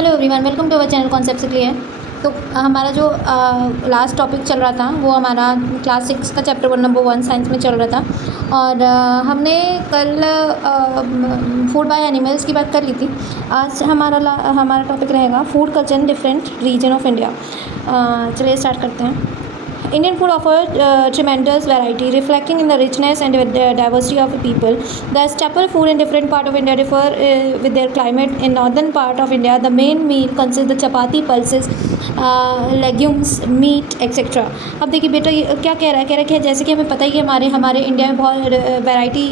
Hello everyone, welcome to our channel concepts clear. तो हमारा जो लास्ट टॉपिक चल रहा था वो हमारा क्लास 6 का चैप्टर नंबर 1 साइंस में चल रहा था। और हमने कल फूड बाय एनिमल्स की बात कर ली थी। आज हमारा टॉपिक रहेगा food culture in different region of India. चलिए स्टार्ट करते हैं। Indian food offers tremendous variety, reflecting in the richness and the diversity of the people. The staple food in different part of India differ with their climate. In northern part of India, the main meal consists the chapati, pulses, legumes, meat, etc. अब देखिए बेटा ये क्या कह रहा है कि जैसे कि हमें पता ही है हमारे इंडिया में बहुत वैरायटी,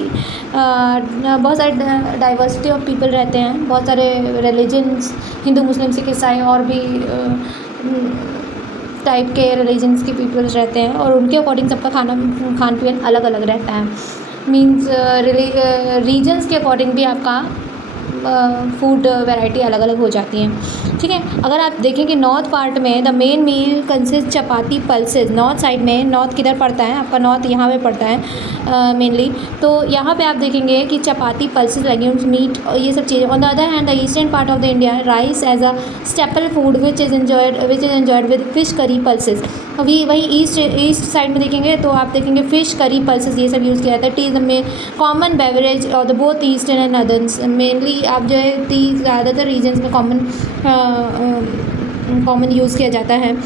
बहुत सारे डाइवर्सिटी ऑफ पीपल रहते हैं, बहुत सारे रिलीजन्स, हिंदू, मुस्लिम, सिख, ईसाई और भी टाइप के रिलीजन्स के पीपल्स रहते हैं और उनके अकॉर्डिंग सबका खान पीन अलग अलग रहता है। मीन्स रीजन्स के अकॉर्डिंग भी आपका फूड वैरायटी अलग अलग हो जाती है। ठीक है, अगर आप देखें कि नॉर्थ पार्ट में the main meal consist chapati, pulses. North side में, नॉर्थ किधर पड़ता है आपका, नॉर्थ यहाँ पे पड़ता है मेनली। तो यहाँ पे आप देखेंगे कि चपाती, पल्सेस, लेग्यूम्स, मीट और ये सब चीज़ें। On the other hand the eastern part of the India, rice as a staple food which is enjoyed with fish curry, pulses. वहीं ईस्ट साइड में देखेंगे तो आप देखेंगे फ़िश करी, पल्सेस ये सब यूज़ किया जाता है। Tea is the common beverage और the both eastern and northerns. Mainly आप जो है ज़्यादातर रीजन्स में कॉमन यूज़ किया जाता है।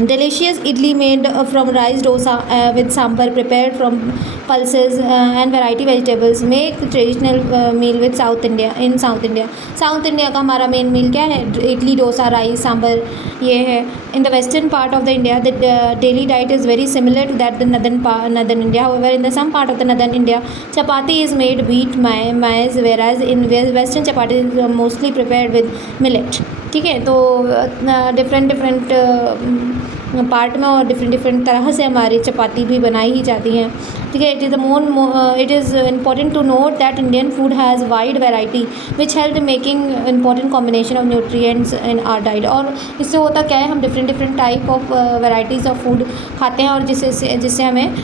Delicious idli made from rice dosa with sambar prepared from pulses and variety vegetables make traditional meal with South India. South India का हमारा मेन मील क्या है? इडली, डोसा, राइस, सांबर ये है। In the western part of the India, the daily diet is very similar to that the northern India. However, in the some part of the northern India, chapati is made wheat maize, whereas in western chapati is mostly prepared with millet. ठीक है, तो different part में और different तरह से हमारी चपाती भी बनाई ही जाती हैं। ठीक है, it is important to note that Indian food has wide variety which help making important combination of nutrients in our diet. और इससे होता क्या है, हम different type of varieties of food खाते हैं और जिससे हमें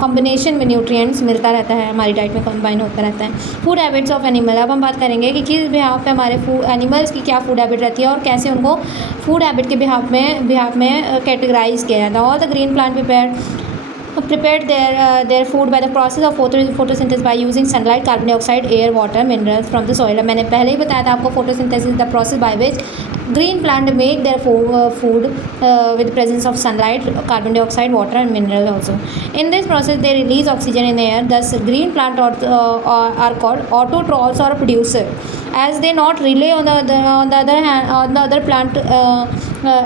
कॉम्बिनेशन में न्यूट्रिएंट्स मिलता रहता है, हमारी डाइट में कंबाइन होता रहता है। Food habits of animal. अब हम बात करेंगे कि किस बिहाफ पे हमारे एनिमल्स की क्या फूड हैबिट रहती है और कैसे उनको फूड हैबिट के बिहाफ में कैटेगराइज किया जाता है। All the green plant prepared their food by the process of photosynthesis by using sunlight, carbon dioxide, air, water, minerals from the soil। मैंने पहले ही बताया था आपको, photosynthesis the process by which green plant make their food with the presence of sunlight, carbon dioxide, water and mineral also. In this process they release oxygen in the air. Thus green plant are called autotrophs or producer, as they not rely on the other plant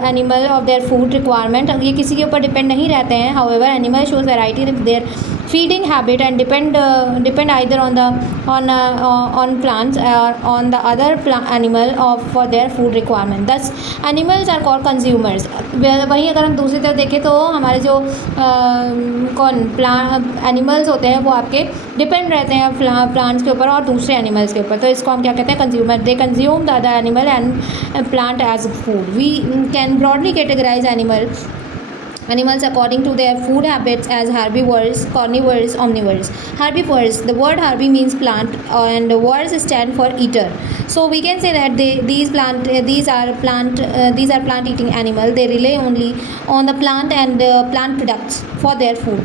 animal of their food requirement। ये किसी के ऊपर depend नहीं रहते हैं। However, animal shows variety in their feeding habit and depend either on plants or on the other animal for their food requirement। Thus animals are called consumers। वहीं अगर हम दूसरी तरफ देखें तो हमारे जो एनिमल्स होते हैं वो आपके डिपेंड रहते हैं प्लांट्स के ऊपर और दूसरे एनिमल्स के ऊपर। तो इसको हम क्या कहते हैं? Consumer. They consume the other animal and plant as food. We can broadly categorise animals according to their food habits as herbivores, carnivores, omnivores। Herbivores, the word herbi means plant and the words stand for eater, so we can say that these are plant eating animal। They rely only on the plant and plant products for their food।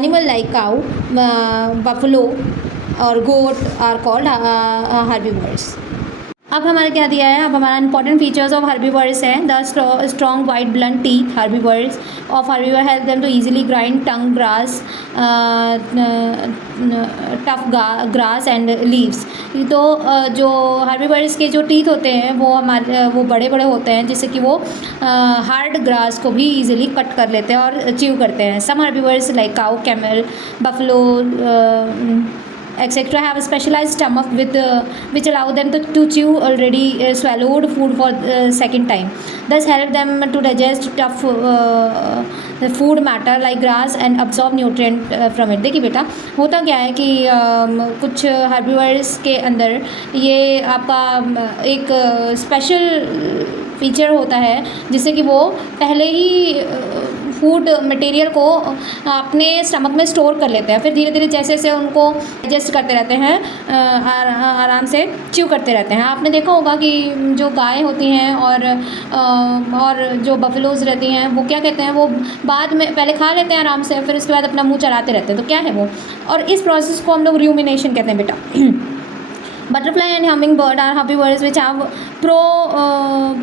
Animal like cow, buffalo or goat are called herbivores। अब हमारा क्या दिया है? अब हमारा important features of herbivores है। The strong white blunt teeth. Herbivores of herbivore help them to easily grind tongue grass, tough grass and leaves. तो जो हर्बीवर्स के जो टीथ होते हैं वो बड़े होते हैं, जिससे कि वो हार्ड ग्रास को भी इजीली कट कर लेते हैं और च्यू करते हैं। Some herbivores like cow, camel, buffalo etc. have a specialized stomach which allow them to chew already swallowed food for second time, thus help them to digest tough food matter like grass and absorb nutrient from it। देखिए बेटा, होता क्या है कि कुछ herbivores के अंदर ये आपका एक स्पेशल फीचर होता है जिससे कि वो पहले ही फूड मटेरियल को अपने स्टमक में स्टोर कर लेते हैं, फिर धीरे धीरे जैसे जैसे उनको एडजस्ट करते रहते हैं, आराम से च्यू करते रहते हैं। आपने देखा होगा कि जो गाय होती हैं और जो बफेलोज रहती हैं वो क्या कहते हैं, वो बाद में पहले खा लेते हैं आराम से, फिर उसके बाद अपना मुँह चलाते रहते हैं। तो क्या है वो, और इस प्रोसेस को हम लोग रूमिनेशन कहते हैं बेटा। Butterfly and hummingbird are herbivores which have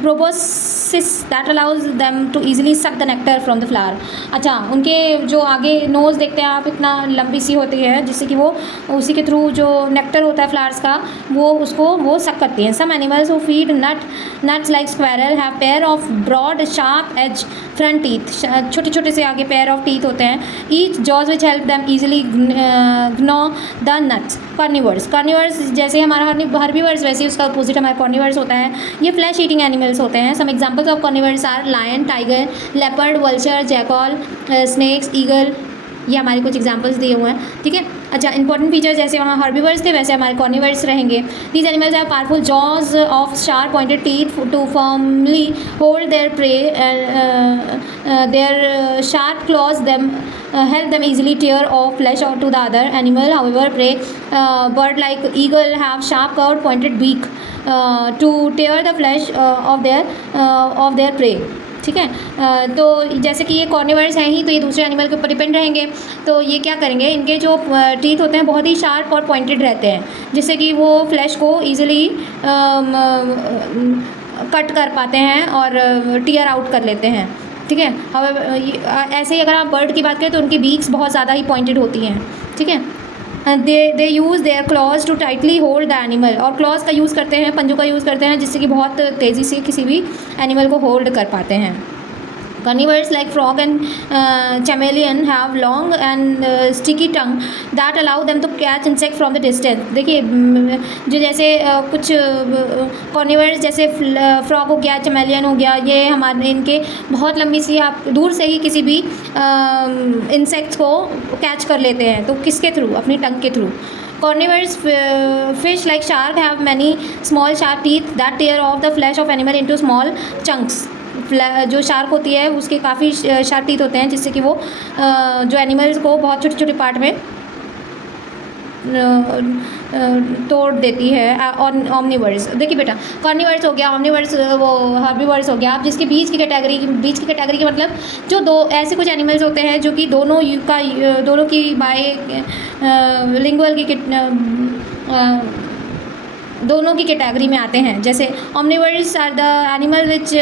proboscis that allows them to easily suck the nectar from the flower। अच्छा, उनके जो आगे नोज़ देखते हैं आप, इतना लंबी सी होती है जिससे कि वो उसी के थ्रू जो नेक्टर होता है फ्लावर्स का वो सक करती हैं। Some animals who feed nuts like squirrel have pair of broad sharp edge front teeth। छोटे छोटे से आगे pair of teeth होते हैं। Each jaws which help them easily gnaw the nuts। Carnivores जैसे हमारा हर्बीवर्स, वैसे उसका अपोजिट हमारा कार्निवर्स होता है। ये फ्लैश ईटिंग एनिमल्स होते हैं। Some examples of carnivores are lion, tiger, leopard, vulture, jackal, snakes, eagle. ये हमारे कुछ एग्जांपल्स दिए हुए हैं, ठीक है। अच्छा, इंपॉर्टेंट फीचर्स जैसे वहाँ हर्बीवर्स थे वैसे हमारे कार्निवर्स रहेंगे। These animals have powerful jaws of sharp pointed teeth to firmly hold their prey. Their sharp claws them help them easily tear off flesh to the other animal। However, prey bird like eagle have sharp curved pointed beak to tear the flesh of their prey। ठीक है, तो जैसे कि ये carnivores हैं ही, तो ये दूसरे एनिमल के ऊपर डिपेंड रहेंगे। तो ये क्या करेंगे, इनके जो टीथ होते हैं बहुत ही शार्प और पॉइंटेड रहते हैं, जिससे कि वो फ्लैश को ईजिली कट कर पाते हैं और टीयर आउट कर लेते हैं, ठीक है। ऐसे ही अगर आप बर्ड की बात करें तो उनकी बीक्स बहुत ज़्यादा ही पॉइंटेड होती हैं, ठीक है। They use their claws to tightly hold the animal. और क्लॉज का यूज़ करते हैं, पंजों का यूज़ करते हैं, जिससे कि बहुत तेज़ी से किसी भी एनिमल को होल्ड कर पाते हैं। Carnivores like frog and chameleon have long and sticky tongue that allow them to catch insect from the distance। देखिए, जो जैसे कुछ carnivores जैसे फ्रॉग हो गया, चमेलियन हो गया, ये हमारे इनके बहुत लंबी सी, आप दूर से ही किसी भी इंसेक्ट्स को कैच कर लेते हैं। तो किसके थ्रू, अपनी टंग के through. Carnivores fish like shark have many small sharp teeth that tear off the flesh of animal into small chunks। जो शार्क होती है उसके काफ़ी शार्प टीथ होते हैं, जिससे कि वो जो एनिमल्स को बहुत छोटे छोटे पार्ट में तोड़ देती है। और ऑमनिवर्स, देखिए बेटा, कार्निवर्स हो गया, ऑमनिवर्स वो हर्बीवर्स हो गया। आप जिसके बीच की कैटेगरी के मतलब जो दो ऐसे कुछ एनिमल्स होते हैं जो कि दोनों की बाय लिंगुअल की दोनों की कैटेगरी में आते हैं। जैसे omnivores are the animal which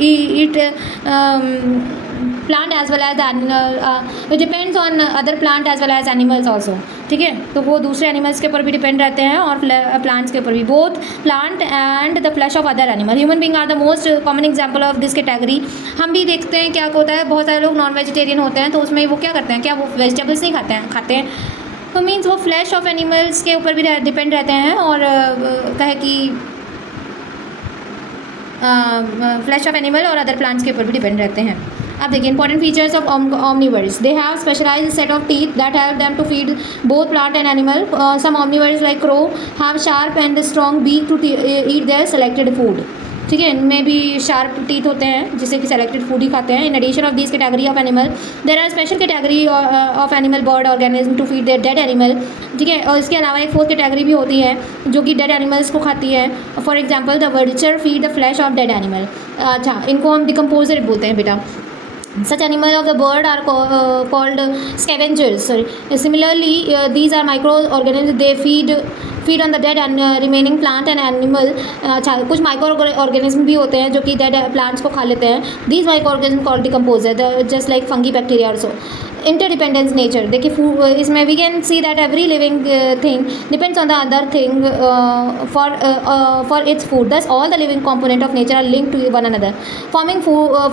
eat plant as well as depends on other plant as well as animals also, ठीक है। तो वो दूसरे एनिमल्स के ऊपर भी डिपेंड रहते हैं और प्लांट्स के ऊपर भी, both plant and the flesh of other animal. Human being are the most common example of this category. हम भी देखते हैं क्या होता है, बहुत सारे लोग नॉन वेजिटेरियन होते हैं, तो उसमें वो क्या करते हैं, क्या वो वेजिटेबल्स नहीं खाते हैं। तो मीन्स वो फ्लैश ऑफ एनिमल्स के ऊपर भी डिपेंड रहते हैं, और कहे कि फ्लैश ऑफ एनिमल और अदर प्लांट्स के ऊपर भी डिपेंड रहते हैं। अब देखिए, important features of omnivores। They have specialised set of teeth that help them to feed both plant and animal. Some omnivores like crow have sharp and strong beak to eat their selected food, ठीक है। इनमें भी sharp teeth होते हैं जिससे कि selected food ही खाते हैं। In addition of this category of animal there are special category of animal bird organism to feed their dead animal, ठीक है। और इसके अलावा एक फोर्थ कैटेगरी भी होती है जो कि डेड एनिमल्स को खाती है। For example the vulture feed the flesh of dead animal. अच्छा, इनको हम डिकम्पोजर बोलते हैं बेटा। Such animals of the bird are called scavengers. Similarly, these are microorganisms. They feed on the dead and remaining plant and animal। अच्छा, कुछ micro organism भी होते हैं जो कि डेड प्लांट्स को खा लेते हैं। These microorganisms called decomposer, just like fungi, bacteria also। Interdependence nature, देखिए इसमें we can see that every living thing depends on the other thing for its food. Thus all the living component of nature are linked to one another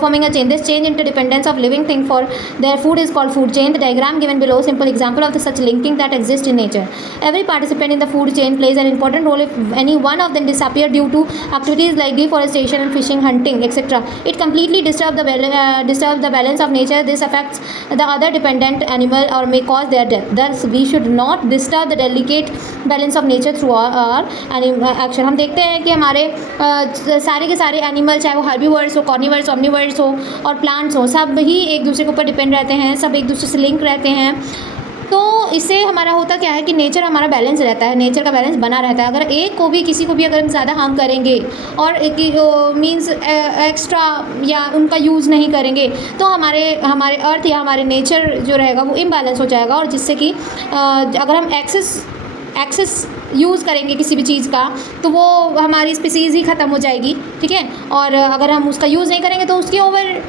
forming a chain. This chain interdependence of living thing for their food is called food chain. The diagram given below simple example of the such linking that exists in nature. Every participant in the food chain plays an important role. If any one of them disappear due to activities like deforestation and fishing, hunting, etc., it completely disturbs the balance of nature. This affects the other dependent animal or may cause their death. Thus, we should not disturb the delicate balance of nature through our action. हम देखते हैं कि हमारे सारे के सारे animal, चाहे वो हर्बीवर्स हो, कॉर्निवर्स, ऑमनीवर्स हो और प्लांट्स हो, सब ही एक दूसरे के ऊपर डिपेंड रहते हैं, सब एक दूसरे से लिंक रहते हैं। तो इससे हमारा होता क्या है कि नेचर हमारा बैलेंस रहता है, नेचर का बैलेंस बना रहता है। अगर एक को भी, किसी को भी अगर हम ज़्यादा हार्म करेंगे और मींस एक्स्ट्रा या उनका यूज़ नहीं करेंगे तो हमारे अर्थ या हमारे नेचर जो रहेगा वो इम्बैलेंस हो जाएगा। और जिससे कि अगर हम एक्सेस यूज़ करेंगे किसी भी चीज़ का तो वो हमारी स्पीसीज़ ही ख़त्म हो जाएगी, ठीक है। और अगर हम उसका यूज़ नहीं करेंगे तो उसकी ओवर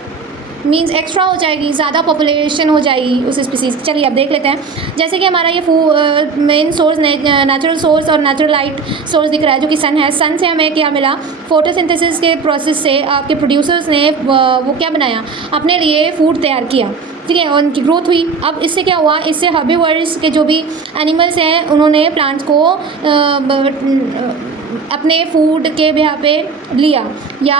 मीन्स एक्स्ट्रा हो जाएगी, ज़्यादा पॉपुलेशन हो जाएगी उस स्पीसीज़ की। चलिए अब देख लेते हैं। जैसे कि हमारा ये मेन सोर्स नेचुरल सोर्स और नेचुरल लाइट सोर्स दिख रहा है जो कि सन है। सन से हमें क्या मिला, फोटोसिंथेसिस के प्रोसेस से आपके प्रोड्यूसर्स ने वो क्या बनाया, अपने लिए फूड तैयार किया, ठीक है, और उनकी ग्रोथ हुई। अब इससे क्या हुआ, इससे हर्बीवर्स के जो भी एनिमल्स हैं उन्होंने प्लांट्स को अपने फूड के यहाँ पे लिया या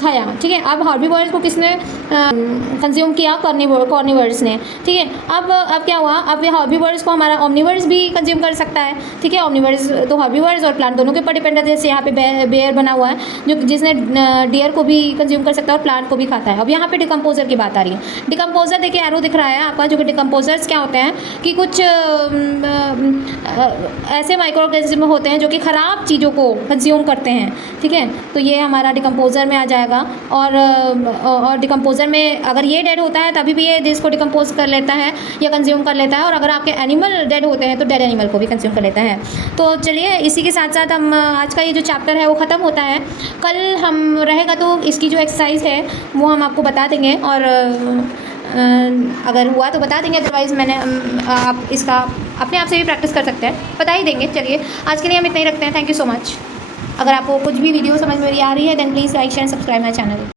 खाया, ठीक है। अब हर्बीवर्स को किसने कंज्यूम किया, कॉर्निवर्स ने, ठीक है। अब क्या हुआ, अब ये हर्बीवर्स को हमारा ओमनीवर्स भी कंज्यूम कर सकता है, ठीक है। ओमनीवर्स तो हर्बीवर्स और प्लांट दोनों के ऊपर डिपेंड रहते हैं। जैसे यहाँ पे बेयर बना हुआ है जिसने डियर को भी कंज्यूम कर सकता है और प्लांट को भी खाता है। अब यहाँ पे डिकम्पोजर की बात आ रही है। डिकम्पोजर देखिए एरो दिख रहा है आपका, जो कि डिकम्पोजर्स क्या होते हैं कि कुछ ऐसे माइक्रो ऑर्गेनिज्म होते हैं जो कि ख़राब चीज़ों को कंज्यूम करते हैं, ठीक है। तो ये हमारा डिकम्पोजर में आ जाएगा। और डिकम्पोजर में अगर ये डेड होता है तभी भी ये इसको डिकम्पोज कर लेता है या कंज्यूम कर लेता है। और अगर आपके एनिमल डेड होते हैं तो डेड एनिमल को भी कंज्यूम कर लेता है। तो चलिए इसी के साथ साथ हम आज का ये जो चैप्टर है वो ख़त्म होता है। कल हम रहेगा तो इसकी जो एक्सरसाइज है वो हम आपको बता देंगे, और अगर हुआ तो बता देंगे, अदरवाइज़ आप इसका अपने आप से भी प्रैक्टिस कर सकते हैं, बता ही देंगे। चलिए आज के लिए हम इतना ही रखते हैं। Thank you so much. अगर आपको कुछ भी वीडियो समझ में आ रही है then please like share subscribe my channel.